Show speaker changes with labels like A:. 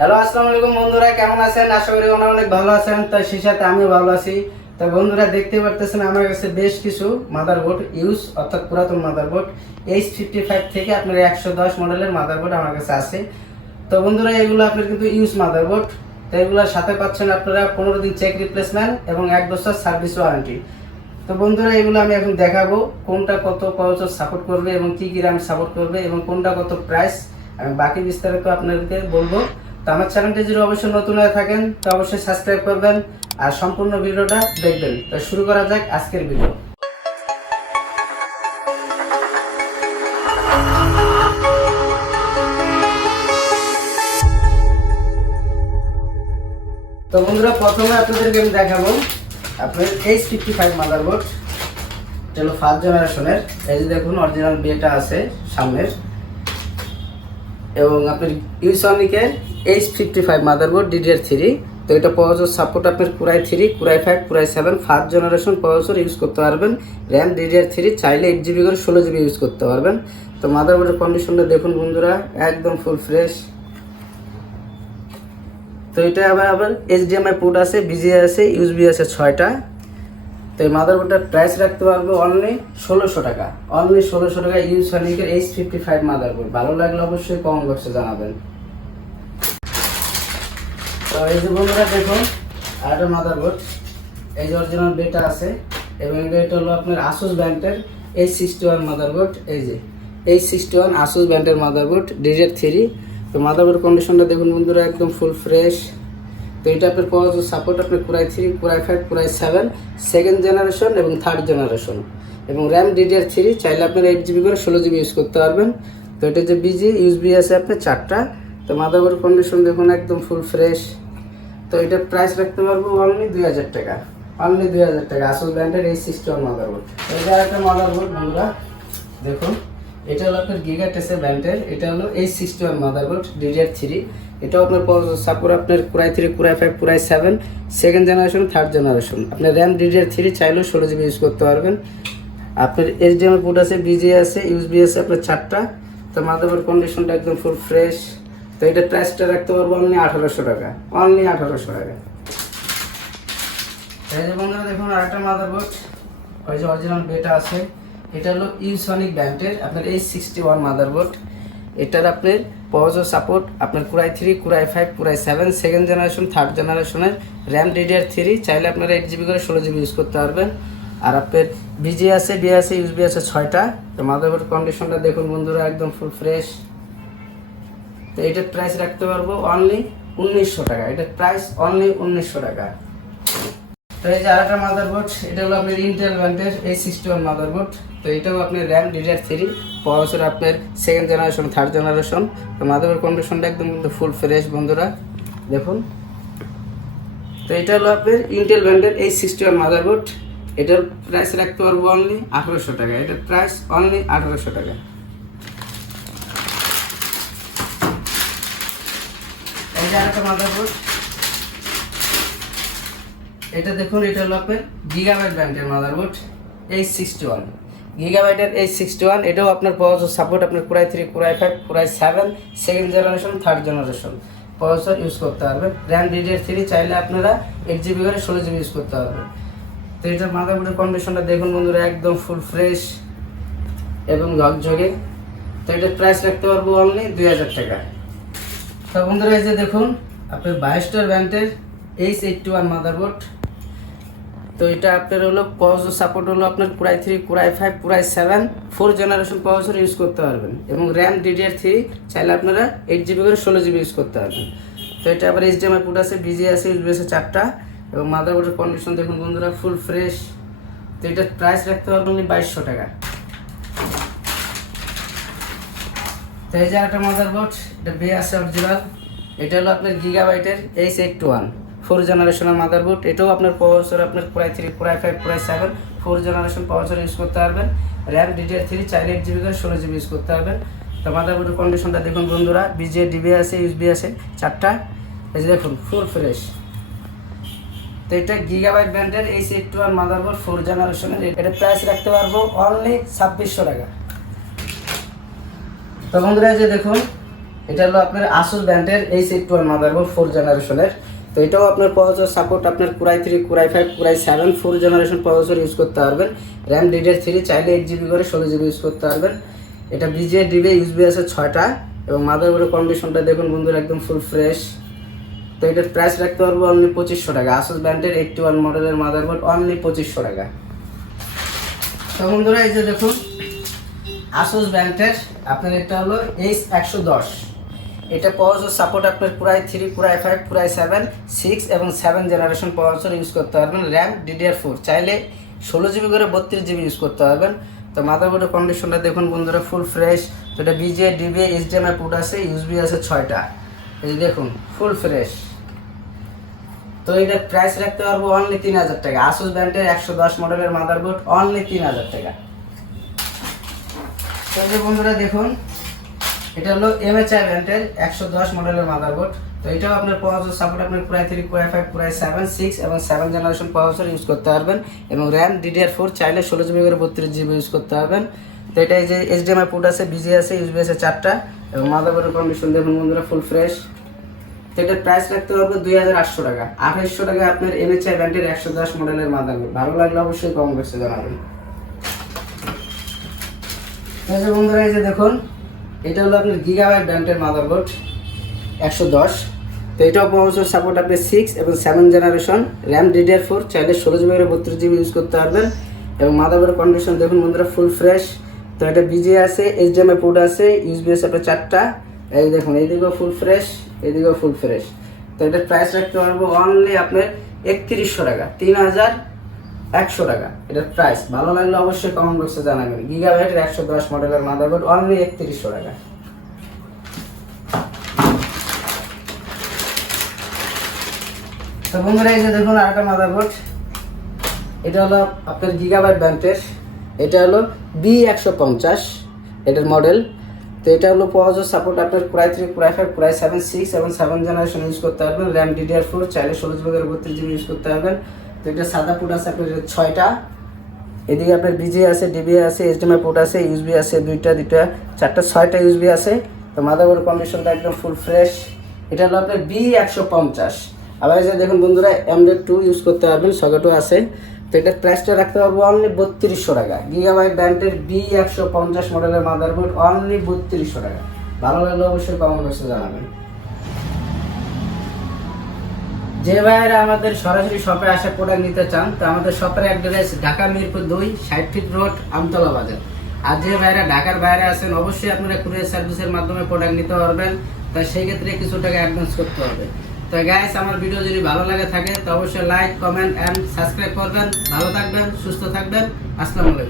A: Hello, আসসালামু আলাইকুম বন্ধুরা, কেমন আছেন? আশা করি অনেক অনেক ভালো আছেন। তো সেই সাথে আমিও ভালো আছি। তো বন্ধুরা, দেখতে পারতেছেন আমার কাছে বেশ কিছু মাদারবোর্ড ইউজ অর্থাৎ পুরাতন মাদারবোর্ড এইচ ফিফটি ফাইভ থেকে আপনার একশো দশ মডেলের মাদারবোর্ড আমার কাছে আছে। তো বন্ধুরা, এগুলো আপনার কিন্তু ইউজ মাদারবোর্ড তো এগুলোর সাথে পাচ্ছেন আপনারা পনেরো দিন চেক রিপ্লেসমেন্ট এবং এক বছর সার্ভিস ওয়ারেন্টি তো বন্ধুরা, এগুলো আমি এখন দেখাবো কোনটা কত বছর সাপোর্ট করবে এবং কি কি র্যাম সাপোর্ট করবে এবং কোনটা কত প্রাইস আমি বাকি বিস্তারিত আপনাদেরকে বলব। তো আমার চ্যানেলটি যদি অবশ্যই নতুন হয়ে থাকেন, তো অবশ্যই সাবস্ক্রাইব করবেন আর সম্পূর্ণ ভিডিওটা দেখবেন। তো শুরু করা যাক আজকের ভিডিও। তো বন্ধুরা, প্রথমে আপনাদেরকে আমি দেখাবো আপনার এইচ ফিফটি ফাইভ মাদারবোর্ড এটা হলো ফার্স্ট জেনারেশনের এই যে দেখুন অরিজিনাল বিয়েটা আছে সামনের। এবং আপনার ইউসনিকের H fifty five motherboard DDR three তো এটা প্রসেসর সাপোর্ট আপনার Core i three Core i five Core i seven first generation processor use করতে পারবেন। র্যাম ডিডিআর থ্রি চাইলে এইট জিবি করে ষোলো জিবি ইউজ করতে পারবেন। তো মাদারবোর্ডের কন্ডিশনটা দেখুন বন্ধুরা, একদম ফুল ফ্রেশ তো এটা আবার আবার এইচডিএমআই পোর্ট আছে বিজিএ আছে ইউএসবি আছে ছয়টা। তো এই মাদারবোর্ডটার প্রাইস রাখতে পারব অনলি ষোলোশো টাকা। অনলি ষোলোশো টাকা ইউজ সনিকের এইচ ফিফটি ফাইভ মাদারবোর্ড ভালো লাগলে অবশ্যই কমেন্ট বক্সে জানাবেন। তো এই যে বন্ধুরা দেখুন আর একটা মাদারবোর্ড এই যে অরিজিনাল বেটা আছে, এবং এটা হলো আপনার আসুস ব্র্যান্ডের এইচ সিক্সটি ওয়ান মাদারবোর্ড এই যে এইচ সিক্সটি ওয়ান আসুস ব্র্যান্ডের মাদারবোর্ড ডিজেট থ্রি তো মাদারবোর্ড কন্ডিশনটা দেখুন বন্ধুরা, একদম ফুল ফ্রেশ তো এটা আপনার পাওয়া সাপোর্ট আপনার Core i three Core i five Core i seven second generation এবং থার্ড জেনারেশন এবং র্যাম ডিডিআর থ্রি চাইলে আপনার এইট জিবি করে ষোলো জিবি ইউজ করতে পারবেন। তো এটা যে বিজি ইউএসবি আছে আপনার চারটা। তো মাদারবোর্ড কন্ডিশন দেখুন একদম ফুল ফ্রেশ তো এটা প্রাইস রাখতে পারব অনলি দুই হাজার টাকা। অনলি দুই হাজার টাকা। আসল ব্র্যান্ডের এই সিস্টেম মাদারবোর্ড। এটা একটা মাদারবোর্ড বন্ধুরা, দেখুন। এটা হলো আপনার গিগা টেসের ব্র্যান্ডের এটা হলো এই সিস্টেম মাদারবোর্ড ডিডিআর থ্রি এটাও আপনার সাপোর্ট আপনার Core i three Core i five Core i seven second generation third generation আপনার র্যাম ডিডিআর থ্রি চাইলেও ষোলো জিবি ইউজ করতে পারবেন। আপনার এইচডিএমআই পোর্ট আছে বিজি আছে ইউএসবি আছে, আপনার চারটা। তো মাদারবোর্ড কন্ডিশনটা একদম ফুল ফ্রেশ তো এটা প্রাইসটা রাখতে পারব অনলি আঠারোশো টাকা। অনলি আঠারোশো টাকা। এই যে বন্ধুরা, দেখুন আরেকটা মাদারবোর্ড ওই যে অরিজিনাল বেটা আছে। এটা হলো ইউসনিক ব্র্যান্ডের আপনার এই সিক্সটি ওয়ান মাদারবোর্ড এটার আপনার পাওয়ার সাপোর্ট আপনার Core i three Core i five Core i seven second generation third জেনারেশনের র্যাম ডিডিআর থ্রি চাইলে আপনারা এইট জিবি করে ষোলো জিবি ইউজ করতে পারবেন। আর আপনার বিজি আছে আছে ইউসবি আছে ছয়টা। তো মাদারবোর্ড কন্ডিশনটা দেখুন বন্ধুরা, একদম ফুল ফ্রেশ তো এটার প্রাইস রাখতে পারব অনলি উনিশশো টাকা। এটার প্রাইস অনলি উনিশশো টাকা। তো এই যে আরেকটা মাদারবোর্ড এটা হলো আপনার ইন্টেল ব্র্যান্ডের এই সিক্সটি ওয়ান মাদারবোর্ড তো এটাও আপনার র্যাম ডিডিআর থ্রি বছর আপনার সেকেন্ড জেনারেশন থার্ড জেনারেশন তো মাদারবোর্ড কন্ডিশনটা একদম কিন্তু ফুল ফ্রেশ বন্ধুরা। দেখুন। তো এটা হলো আপনার ইন্টেল ব্র্যান্ডের এই সিক্সটি ওয়ান মাদারবোর্ড এটার প্রাইস রাখতে পারব অনলি আঠারোশো টাকা। এটার প্রাইস অনলি আঠারোশো টাকা। যে আরেকটা মাদারবোর্ড এটা দেখুন, এটা হলো আপনার গিগাবাইট ব্র্যান্ডের মাদারবোর্ড এইচ সিক্সটি ওয়ান গিগাবাইটের এইচ সিক্সটি ওয়ান এটাও আপনার প্রসেসর সাপোর্ট আপনার Core i three Core i five Core i seven second generation third generation processor use করতে পারবেন র্যাম ডিডিআর থ্রি চাইলে আপনারা এইট জিবি করে ষোলো জিবি ইউজ করতে পারবেন। তো এটার মাদারবোর্ডের কন্ডিশনটা দেখুন বন্ধুরা, একদম ফুল ফ্রেশ এবং ঝকঝকে। তো এটার প্রাইস রাখতে পারব অনলি দুই হাজার টাকা। তো বন্ধুরা, এই যে দেখুন, আপনার বাইশটার ব্র্যান্ডের এইচ এইটটি ওয়ান মাদারবোর্ড তো এটা আপনার হলো প্রসেসর সাপোর্ট হলো আপনার Core i three Core i five Core i seven four generation processor use করতে পারবেন। এবং র্যাম ডিডিআর থ্রি চাইলে আপনারা এইট জিবি করে ষোলো জিবি ইউজ করতে পারবেন। তো এটা আবার এইচডিএমআই পুট আছে বিজি আছে ইউজবি আছে চারটা। এবং মাদারবোর্ডের কন্ডিশন দেখুন বন্ধুরা ফুল ফ্রেশ তো এটার প্রাইস রাখতে পারবেন বাইশশো টাকা। তো এই যে একটা মাদারবোর্ড এটা বে আছে অরিজিনাল এটা হলো আপনার গিগাবাইটের H eight two one four জেনারেশনের মাদারবোর্ড এটাও আপনার প্রসেসর আপনার প্রায় থ্রি প্রায় ফাইভ প্রায় seven four generation processor use করতে পারবেন। র্যাম ডিডিআর থ্রি চার এইট জিবি করে ষোলো জিবি ইউজ করতে পারবেন। তো মাদারবোর্ডের কন্ডিশনটা দেখুন বন্ধুরা বিজে ডিবি আছে ইউসবি আছে, চারটা। এই যে দেখুন ফুল ফ্রেশ তো এটা গিগাবাইট ব্র্যান্ডের H eight two one motherboard four জেনারেশনের এটা প্রাইস রাখতে পারব অনলি ছাব্বিশশো টাকা। তো বন্ধুরা যে দেখুন, এটা হলো আপনার আসুস ব্র্যান্ডের এই সিট টু মাদারবোর্ড ফোর জেনারেশনের তো এটাও আপনার প্রসেসর সাপোর্ট আপনার Core i three Core i five Core i seven four generation processor use করতে পারবেন। র্যাম ডিডের থ্রি চাইলে এইট জিবি করে ষোলো জিবি ইউজ করতে পারবেন। এটা বিজিএ ডিবে ইউজবি আছে ছয়টা এবং মাদারবোর্ডের কন্ডিশনটা দেখুন বন্ধুরা, একদম ফুল ফ্রেশ তো এটার প্রাইস রাখতে পারব অনলি পঁচিশশো টাকা। আসুস ব্র্যান্ডের এইটটি ওয়ান মডেলের মাদারবোর্ড অনলি পঁচিশশো টাকা। তো বন্ধুরা, এই যে দেখুন আসুস ব্র্যান্ডের আপনার এটা হলো এইচ একশো দশ। এটা প্রসেসর সাপোর্ট আপনার পুরাই থ্রি পুরাই ফাইভ পুরাই সেভেন সিক্স এবং সেভেন জেনারেশন প্রসেসর ইউজ করতে পারবেন। র্যাম ডিডিআর ফোর চাইলে ষোলো জিবি করে বত্রিশ জিবি ইউজ করতে পারবেন। তো মাদারবোর্ডের কন্ডিশনটা দেখুন বন্ধুরা ফুল ফ্রেশ তো এটা বিজিএ ডিবিএ এইচডিএমআই পুট আছে ইউজবি আছে ছয়টা। এই দেখুন ফুল ফ্রেশ তো এটার প্রাইস রাখতে পারব অনলি তিন হাজার টাকা। আসুস ব্র্যান্ডের একশো দশ মডেলের মাদারবোর্ড অনলি তিন হাজার টাকা। তো বন্ধুরা দেখুন, এটা হলো এমএচআই ব্র্যান্ডের একশো দশ মডেলের মাদারবোর্ড তো এটাও আপনার প্রসেসর সাপোর্ট আপনার পুরাই থ্রি পুরাই ফাইভ পুরাই সেভেন সিক্স এবং সেভেন জেনারেশন প্রসেসর ইউজ করতে পারবেন এবং র্যাম ডিডিআর ফোর চাইলে ষোলো জিবি করে বত্রিশ জিবি ইউজ করতে পারবেন। তো এটা এই যে এইচডিএমআই পোর্ট আছে বিজি আছে ইউজবি আছে চারটা এবং মাদারবোর্ডের কন্ডিশন দেখুন বন্ধুরা ফুল ফ্রেশ তো এটার প্রাইস রাখতে পারব দুই হাজার আটশো টাকা। আঠাইশশো টাকা আপনার এমএচআই ব্র্যান্ডের একশো দশ মডেলের মাদারবোর্ড ভালো লাগলে অবশ্যই কম বেশি জানাবেন। এই যে বন্ধুরা, এই যে দেখুন, এটা হলো আপনার গিগাবাইট ব্র্যান্ডের মাদারবোর্ড একশো দশ। তো এটাও প্রসেসর সাপোর্ট আপনি সিক্স এবং seven generation RAM DDR four চাইলে ষোলো জিবি করে বত্রিশ জিবি ইউজ করতে পারবেন। এবং মাদারবোর্ডের কন্ডিশন দেখুন বন্ধুরা ফুল ফ্রেশ তো এটা বিজি আছে এইচডিএমআই পোর্ট আছে ইউজবি আছে আপনার চারটা। এই দেখুন, এইদিকেও ফুল ফ্রেশ এইদিকেও ফুল ফ্রেশ তো এটার প্রাইস রাখতে পারব অনলি আপনার একত্রিশশো টাকা, তিন হাজার একশো টাকা। এটার প্রাইস ভালো লাগলে অবশ্যই কমেন্ট বক্সে জানাবেন। গিগাবাইটের একশো দশ মডেলের মাদারবোর্ড অনলি একত্রিশশো টাকা। তো বন্ধুরা, এই যে দেখুন আরেকটা মাদারবোর্ড এটা হলো আপনার গিগাবাইট ব্র্যান্ডের এটা হলো বি একশো পঞ্চাশ এটার মডেল তো এটা হলো প্রসেসর সাপোর্ট আপনার প্রাই থ্রি প্রাই ফাইভ প্রাই সেভেন সিক্স এবং সেভেন জেনারেশন ইউজ করতে পারবেন। র্যাম ডিডিআর ফোর চাইলে ষোলো জিবি বত্রিশ জিবি ইউজ করতে পারবেন। তো এটা সাদা পুট আছে, আপনার ছয়টা। এদিকে আপনার বিজি আছে ডিবি আছে এইচডিএমআই পোর্ট আছে ইউজবি আছে, দুইটা দুইটা, চারটা, ছয়টা ইউজবি আছে। তো মাদারবোর্ড কন্ডিশনটা একদম ফুল ফ্রেশ এটা হলো আপনার বি একশো পঞ্চাশ। আবার যে দেখুন বন্ধুরা এমডেড টু ইউজ করতে পারবেন সকেটও আছে। তো এটার প্রাইসটা রাখতে পারব অনলি বত্রিশশো টাকা। গিগাবাইট ব্র্যান্ডের বি একশো পঞ্চাশ মডেলের মাদারবোর্ড অনলি বত্রিশশো টাকা। ভালো লাগলে অবশ্যই কমেন্ট বক্সে জানাবেন। যে ভাইয়েরা আমাদের সরাসরি শপে আসে প্রোডাক্ট নিতে চান, তো আমাদের শপের অ্যাড্রেস ঢাকা মিরপুর দুই ষাট ফিট রোড আমতলা বাজার। আর যে ভাইরা ঢাকার বাইরে আছেন, অবশ্যই আপনারা কুরিয়ার সার্ভিসের মাধ্যমে প্রোডাক্ট নিতে পারবেন। তাই সেই ক্ষেত্রে কিছু টাকা অ্যাডভান্স করতে হবে। তো গ্যাস আমার ভিডিও যদি ভালো লাগে থাকে, তো অবশ্যই লাইক কমেন্ট অ্যান্ড সাবস্ক্রাইব করবেন। ভালো থাকবেন, সুস্থ থাকবেন। আসসালামু আলাইকুম।